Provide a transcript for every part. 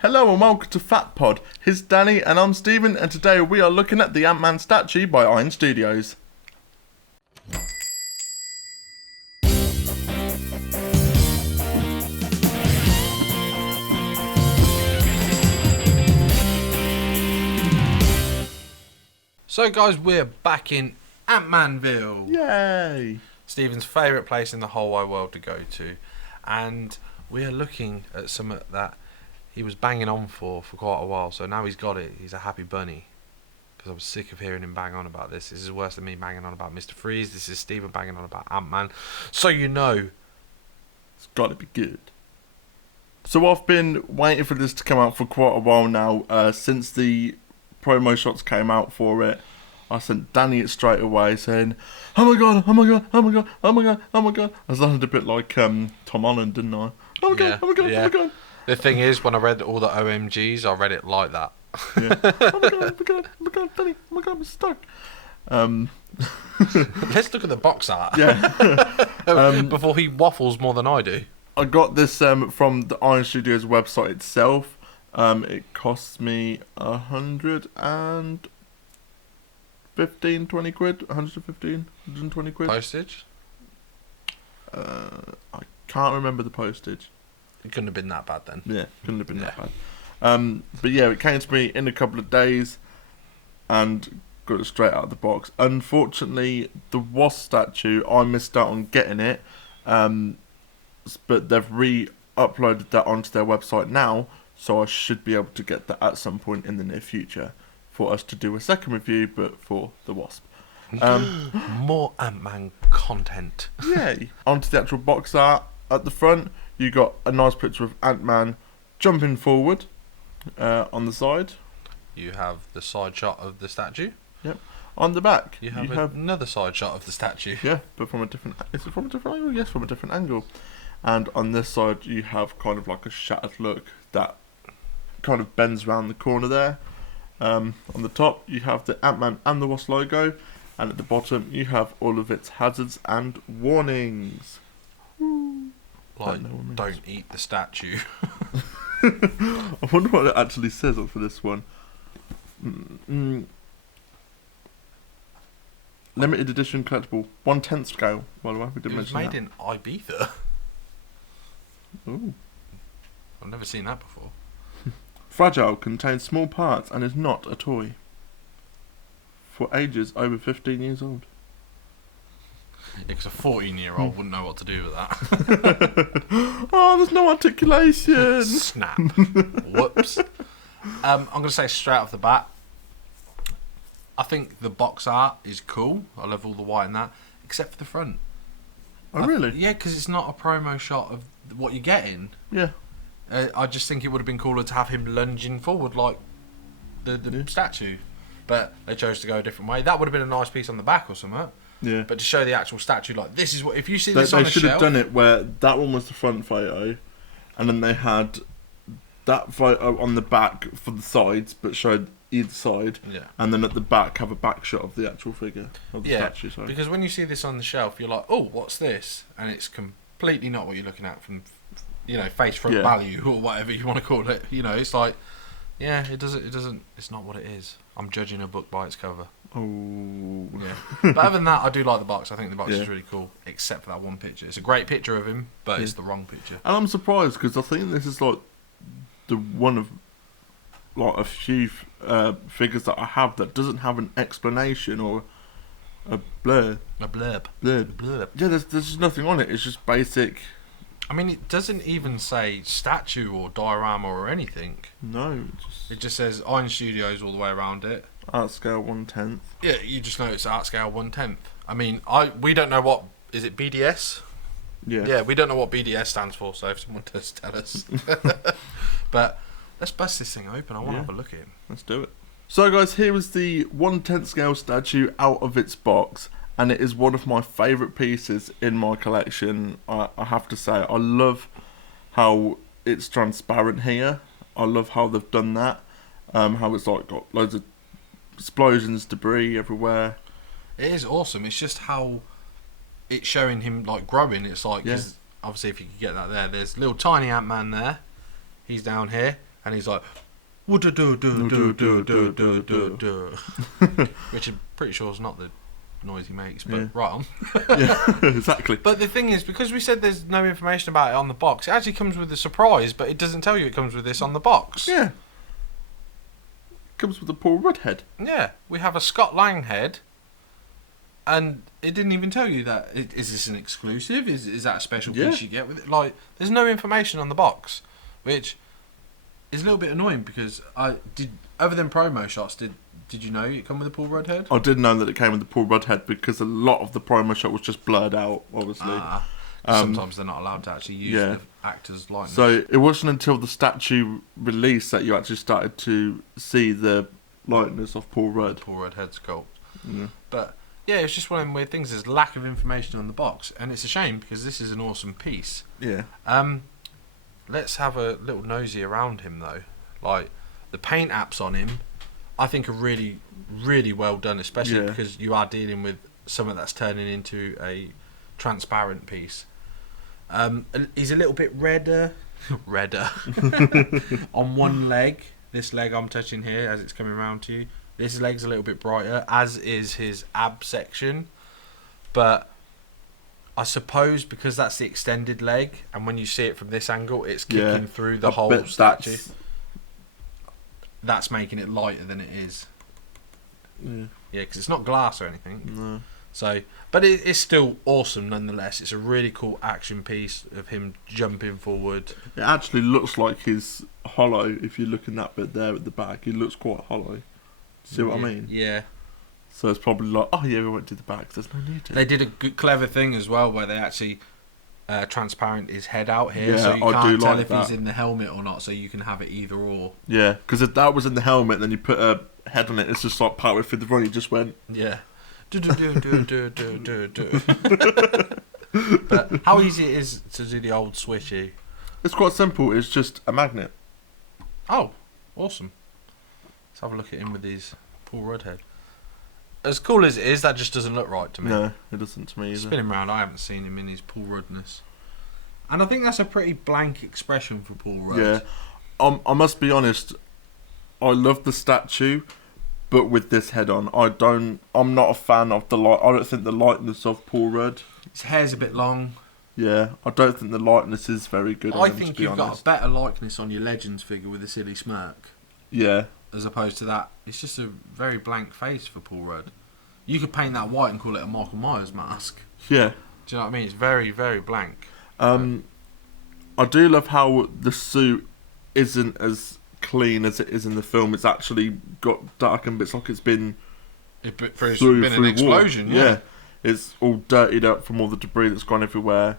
Hello and welcome to Fat Pod. Here's Danny and I'm Stephen, and today we are looking at the Antman statue by Iron Studios. So guys, we're back in Antmanville. Yay! Stephen's favourite place in the whole wide world to go to. And we are looking at something that he was banging on for quite a while. So now he's got it. He's a happy bunny. Because I was sick of hearing him bang on about this. This is worse than me banging on about Mr. Freeze. This is Stephen banging on about Ant-Man. So you know. It's got to be good. So I've been waiting for this to come out for quite a while now. Since the promo shots came out for it, I sent Danny it straight away saying, oh my god, oh my god, oh my god, oh my god, oh my god. I sounded a bit like Tom Holland, didn't I? Oh my god, oh my god, oh my god. The thing is, when I read all the OMGs, I read it like that. Yeah. Oh my god, oh my god, oh my god, Danny, oh my god, I'm stuck. Let's look at the box art. Yeah. Before he waffles more than I do. I got this from the Iron Studios website itself. It costs me 120 quid, 120 quid. Postage? I can't remember the postage. It couldn't have been that bad then. Yeah, couldn't have been that bad. But yeah, it came to me in a couple of days and got it straight out of the box. Unfortunately, the Wasp statue, I missed out on getting it, but they've re-uploaded that onto their website now, so I should be able to get that at some point in the near future for us to do a second review, but for the Wasp. More Ant-Man content. Yay! Onto the actual box art. At the front, you got a nice picture of Ant-Man jumping forward on the side. You have the side shot of the statue. Yep. On the back, you have another side shot of the statue. Yeah, but from a different. Is it from a different angle? Yes, from a different angle. And on this side, you have kind of like a shattered look that kind of bends around the corner there. On the top, you have the Ant-Man and the Wasp logo, and at the bottom, you have all of its hazards and warnings. Like, don't eat the statue. I wonder what it actually says for this one. Limited edition collectible, 1/10 scale. By the way, we didn't mention that. It was made in Ibiza. Ooh. I've never seen that before. Fragile, contains small parts and is not a toy. For ages over 15 years old. Because a 14-year-old wouldn't know what to do with that. Oh, there's no articulation. Snap. Whoops. I'm going to say straight off the bat, I think the box art is cool. I love all the white and that, except for the front. Oh, really? Yeah, because it's not a promo shot of what you're getting. Yeah. I just think it would have been cooler to have him lunging forward like the statue. But they chose to go a different way. That would have been a nice piece on the back or something. Yeah. But to show the actual statue, like, this is what... If you see this on a shelf... They should have done it where that one was the front photo, and then they had that photo on the back for the sides, but showed either side. Yeah. And then at the back, have a back shot of the actual figure, of the statue. Sorry. Because when you see this on the shelf, you're like, oh, what's this? And it's completely not what you're looking at from... face front value or whatever you want to call it. It's like, it doesn't. It's not what it is. I'm judging a book by its cover. Oh. Yeah. But other than that, I do like the box. I think the box is really cool, except for that one picture. It's a great picture of him, but it's the wrong picture. And I'm surprised because I think this is like the one of like a few figures that I have that doesn't have an explanation or a blurb. A blurb. Blurb. Yeah, there's just nothing on it. It's just basic. I mean, it doesn't even say statue or diorama or anything. No. It just says Iron Studios all the way around it. Art scale 1/10. Yeah, you just know it's art scale 1/10. I mean, we don't know what... Is it BDS? Yeah. Yeah, we don't know what BDS stands for, so if someone does tell us. But let's bust this thing open. I want to have a look at him. Let's do it. So, guys, here is the 1/10 scale statue out of its box. And it is one of my favourite pieces in my collection. I have to say, I love how it's transparent here. I love how they've done that. How it's like got loads of explosions, debris everywhere. It is awesome. It's just how it's showing him like growing. It's like, 'cause obviously if you could get that there's little tiny Ant-Man there. He's down here. and he's like, "Would do do do do do do do do," which I'm pretty sure is not the noise he makes, but right on. Yeah, exactly. But the thing is, because we said there's no information about it on the box, it actually comes with a surprise, but it doesn't tell you it comes with this on the box. Yeah. Comes with a Paul Rudd head. Yeah, we have a Scott Lang head, and it didn't even tell you that. Is this an exclusive? Is that a special piece you get with it? Like, there's no information on the box, which is a little bit annoying because other than promo shots, did you know it come with a Paul Rudd head? I did know that it came with the Paul Rudd head because a lot of the promo shot was just blurred out, obviously. Sometimes they're not allowed to actually use the actor's likeness. So it wasn't until the statue release that you actually started to see the likeness of Paul Rudd. Paul Rudd head sculpt. Yeah. But yeah, it's just one of them weird things. There's lack of information on the box, and it's a shame because this is an awesome piece. Yeah. Let's have a little nosy around him though. Like, the paint apps on him, I think are really, really well done, especially because you are dealing with something that's turning into a transparent piece. He's a little bit redder on one leg. This leg I'm touching here as it's coming around to you. This leg's a little bit brighter, as is his ab section. But I suppose because that's the extended leg, and when you see it from this angle, it's kicking through the whole statue. That's making it lighter than it is. Yeah, because it's not glass or anything. No. So, but it's still awesome nonetheless. It's a really cool action piece of him jumping forward. It actually looks like he's hollow. If you look in that bit there at the back, he looks quite hollow. See what I mean? Yeah. So it's probably like, oh yeah, we won't do the back. There's no need to. They did a good, clever thing as well, where they actually transparent his head out here, so you I can't do tell like if that. he's in the helmet or not. So you can have it either or. Yeah, because if that was in the helmet, then you put a head on it. It's just like partway through the run, he just went. Yeah. Do do do do do do do. But how easy it is to do the old switchy? It's quite simple. It's just a magnet. Oh, awesome. Let's have a look at him with his Paul Rudd head. As cool as it is, that just doesn't look right to me. No, it doesn't to me either. Spinning round, I haven't seen him in his Paul Ruddness. And I think that's a pretty blank expression for Paul Rudd. Yeah. I must be honest, I love the statue, but with this head on, I'm not a fan of the light. I don't think the likeness of Paul Rudd. His hair's a bit long. Yeah, I don't think the likeness is very good. I think you've got a better likeness on your Legends figure with a silly smirk. Yeah. As opposed to that, it's just a very blank face for Paul Rudd. You could paint that white and call it a Michael Myers mask. Yeah. Do you know what I mean? It's very, very blank. I do love how the suit isn't as clean as it is in the film. It's actually got darkened bits, like it's been through an explosion. Yeah, it's all dirtied up from all the debris that's gone everywhere.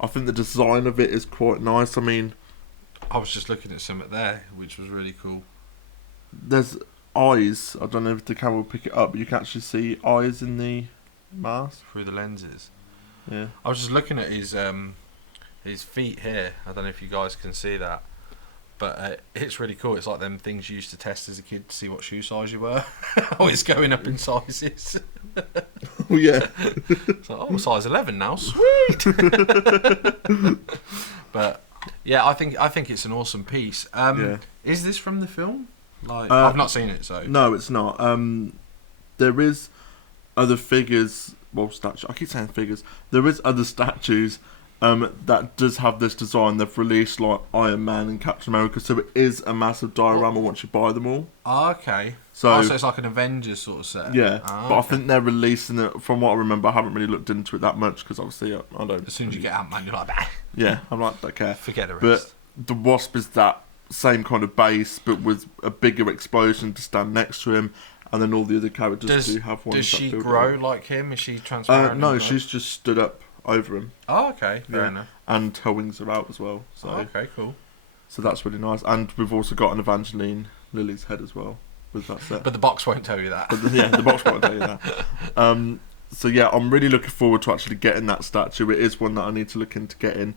I think the design of it is quite nice. I mean, I was just looking at something there, which was really cool. There's eyes. I don't know if the camera will pick it up, but you can actually see eyes in the mask through the lenses. Yeah. I was just looking at his feet here. I don't know if you guys can see that, but it's really cool. It's like them things you used to test as a kid to see what shoe size you were. Oh, it's going up in sizes. Oh yeah. It's like, oh, size 11 now. Sweet. But yeah, I think it's an awesome piece. Is this from the film? Like, I've not seen it, so no, it's not. There is other figures. Well, I keep saying figures. There is other statues that does have this design. They've released like Iron Man and Captain America, so it is a massive diorama once you buy them all. Oh, okay. So it's like an Avengers sort of set. Yeah, but I think they're releasing it. From what I remember, I haven't really looked into it that much because obviously I don't. As soon as you get Antman, you're like, bah. Yeah, I'm like, don't care. Forget the rest. But the Wasp is that same kind of base, but with a bigger explosion to stand next to him, and then all the other characters do have one. Does she grow like him? Is she transparent? No, she's just stood up over him. Oh, okay, fair enough. And her wings are out as well. So okay, cool. So that's really nice. And we've also got an Evangeline Lily's head as well with that set. But the box won't tell you that. But the box won't tell you that. So yeah, I'm really looking forward to actually getting that statue. It is one that I need to look into getting.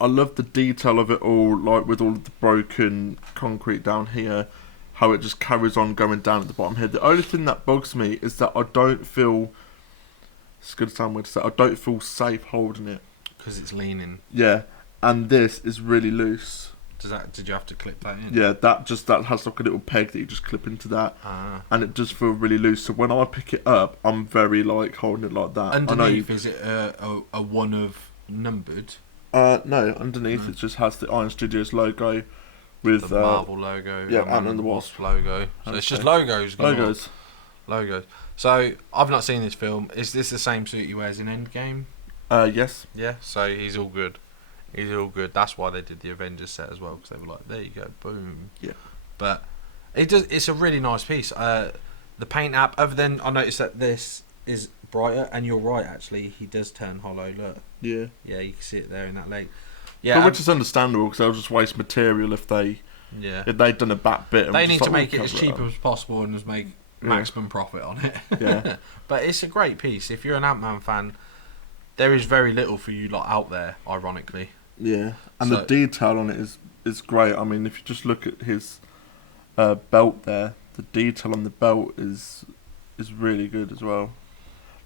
I love the detail of it all, like with all of the broken concrete down here, how it just carries on going down at the bottom here. The only thing that bugs me is that I don't feel, it's going to sound weird to say, I don't feel safe holding it. Because it's leaning. Yeah, and this is really loose. Did you have to clip that in? Yeah, that has like a little peg that you just clip into that, and it does feel really loose. So when I pick it up, I'm very like holding it like that. Underneath, is it a one of numbered? No, underneath it just has the Iron Studios logo with the Marvel logo, yeah, Antman and the Wasp logo. So it's just logos. Logos. So I've not seen this film. Is this the same suit he wears in Endgame? Yes. Yeah. So he's all good. He's all good. That's why they did the Avengers set as well, because they were like, there you go, boom. Yeah. But it's a really nice piece. The paint app. Other than I noticed that this is brighter, and you're right actually. He does turn hollow. Look. Yeah. Yeah, you can see it there in that lake. Yeah. But which is understandable because they'll just waste material if they'd done a back bit. They need to make it as cheap as possible and just make maximum profit on it. Yeah. But it's a great piece. If you're an Ant-Man fan, there is very little for you lot out there, ironically. Yeah, and the detail on it is great. I mean, if you just look at his belt there, the detail on the belt is really good as well.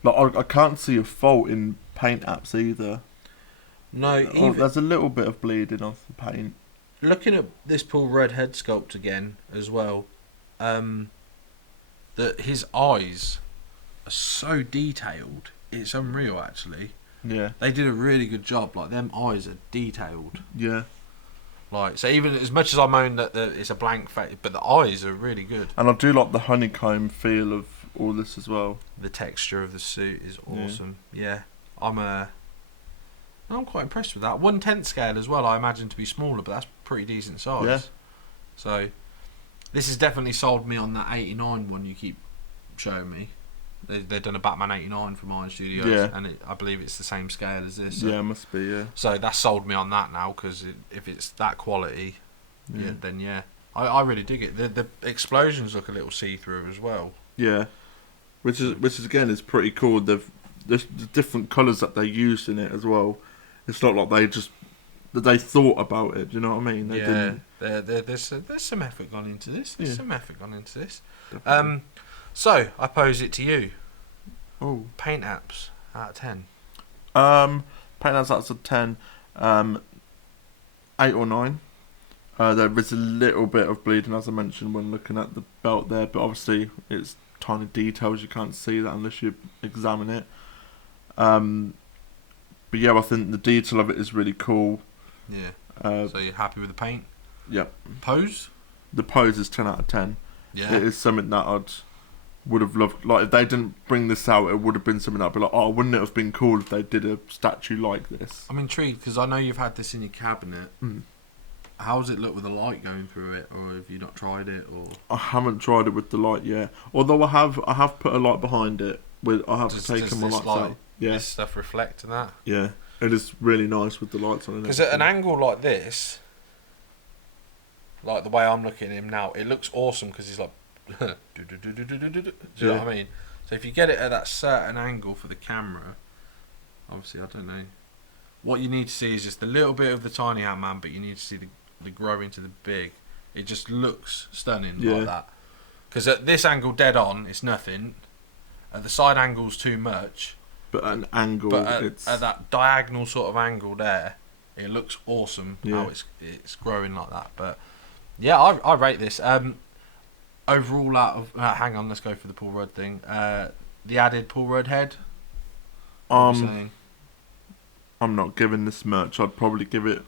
Like I can't see a fault in paint apps either. No, there's a little bit of bleeding off the paint. Looking at this Paul Rudd head sculpt again as well, that his eyes are so detailed. It's unreal, actually. Yeah. They did a really good job. Like, them eyes are detailed. Yeah. Like, so even as much as I moan that it's a blank face, but the eyes are really good. And I do like the honeycomb feel of all this as well. The texture of the suit is awesome. Yeah. I'm quite impressed with that. 1/10 scale as well, I imagine to be smaller, but that's pretty decent size. Yeah. So, this has definitely sold me on that 89 one you keep showing me. They've done a Batman 89 from Iron Studios, and I believe it's the same scale as this. So. Yeah, it must be, yeah. So that's sold me on that now, because if it's that quality, then I really dig it. The explosions look a little see-through as well. Yeah, which is again is pretty cool. There's different colours that they used in it as well. It's not like they thought about it. Do you know what I mean? They didn't. There's some effort gone into this. Definitely. So I pose it to you. Oh, paint apps out of 10. Paint apps out of 10. 8 or 9. There is a little bit of bleeding, as I mentioned, when looking at the belt there, but obviously it's tiny details. You can't see that unless you examine it. But yeah, I think the detail of it is really cool. Yeah. So you're happy with the paint? Yep. Pose? The pose is 10 out of 10. Yeah. It is something that would have loved. Like, if they didn't bring this out, it would have been something I'd be like, oh, wouldn't it have been cool if they did a statue like this? I'm intrigued because I know you've had this in your cabinet. How does it look with the light going through it, or have you not tried it? Or I haven't tried it with the light yet. Although I have put a light behind it. I have taken my lights out. Yeah. This stuff reflect and that. Yeah, it is really nice with the lights on it. Because at an angle like this, like the way I'm looking at him now, it looks awesome because he's like, do you know what I mean? So if you get it at that certain angle for the camera, obviously I don't know. What you need to see is just a little bit of the tiny Ant-Man, but you need to see the grow into the big. It just looks stunning like that. Because at this angle dead on, it's nothing. At the side angle's too much. But at an angle, at that diagonal sort of angle there, it looks awesome how it's growing like that. But yeah, I rate this. Overall, out of hang on, let's go for the Paul Rudd thing. The added Paul Rudd head. I'm not giving this much. I'd probably give it.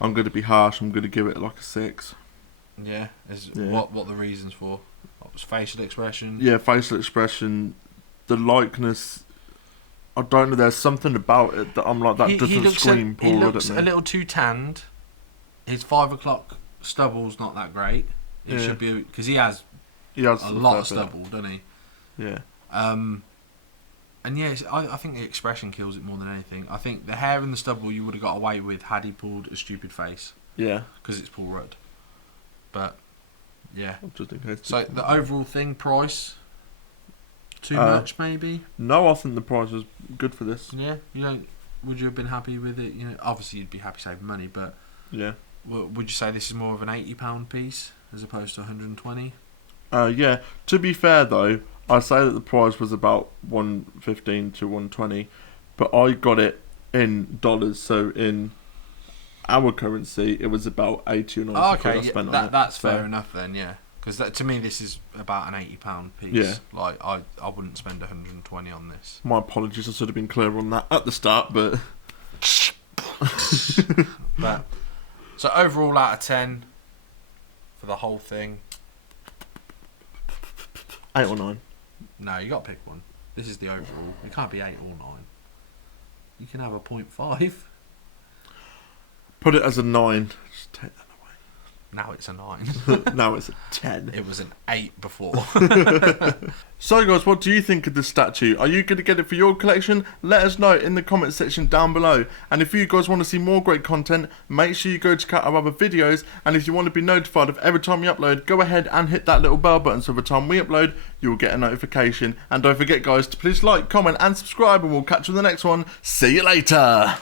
I'm going to be harsh. I'm going to give it like a 6. Yeah. What the reasons for? What was facial expression? Yeah, facial expression. The likeness. I don't know. There's something about it that I'm like that doesn't scream Paul Rudd at me. He looks a little too tanned. His 5 o'clock stubble's not that great. It should be because he has a lot of stubble, doesn't he? Yeah. And yes, I think the expression kills it more than anything. I think the hair and the stubble you would have got away with had he pulled a stupid face. Yeah. Because it's Paul Rudd. But yeah. Just in case. So the overall thing, price. Too much, maybe. No, I think the price was good for this. Yeah. You don't. Would you have been happy with it? You know, obviously you'd be happy saving money, but yeah. Would you say this is more of an £80 piece as opposed to 120? Yeah. To be fair though, I say that the price was about 115 to 120, but I got it in dollars, so in our currency, it was about 80 or 90 Oh, quid okay, I spent on yeah, it. that's So, fair enough then, yeah. Because to me, this is about an £80 piece. Yeah. Like, I wouldn't spend 120 on this. My apologies, I should have been clear on that at the start, but... But so overall, out of 10 for the whole thing. 8 or 9. No, you got to pick one. This is the overall. It can't be 8 or 9. You can have a 0.5. Put it as a 9. Just take that Now it's a 9. away. Now it's a 10. It was an 8 before. So guys, what do you think of this statue? Are you going to get it for your collection? Let us know in the comment section down below. And if you guys want to see more great content, make sure you go check out our other videos. And if you want to be notified of every time we upload, go ahead and hit that little bell button so every time we upload, you will get a notification. And don't forget guys to please like, comment and subscribe, and we'll catch you in the next one. See you later.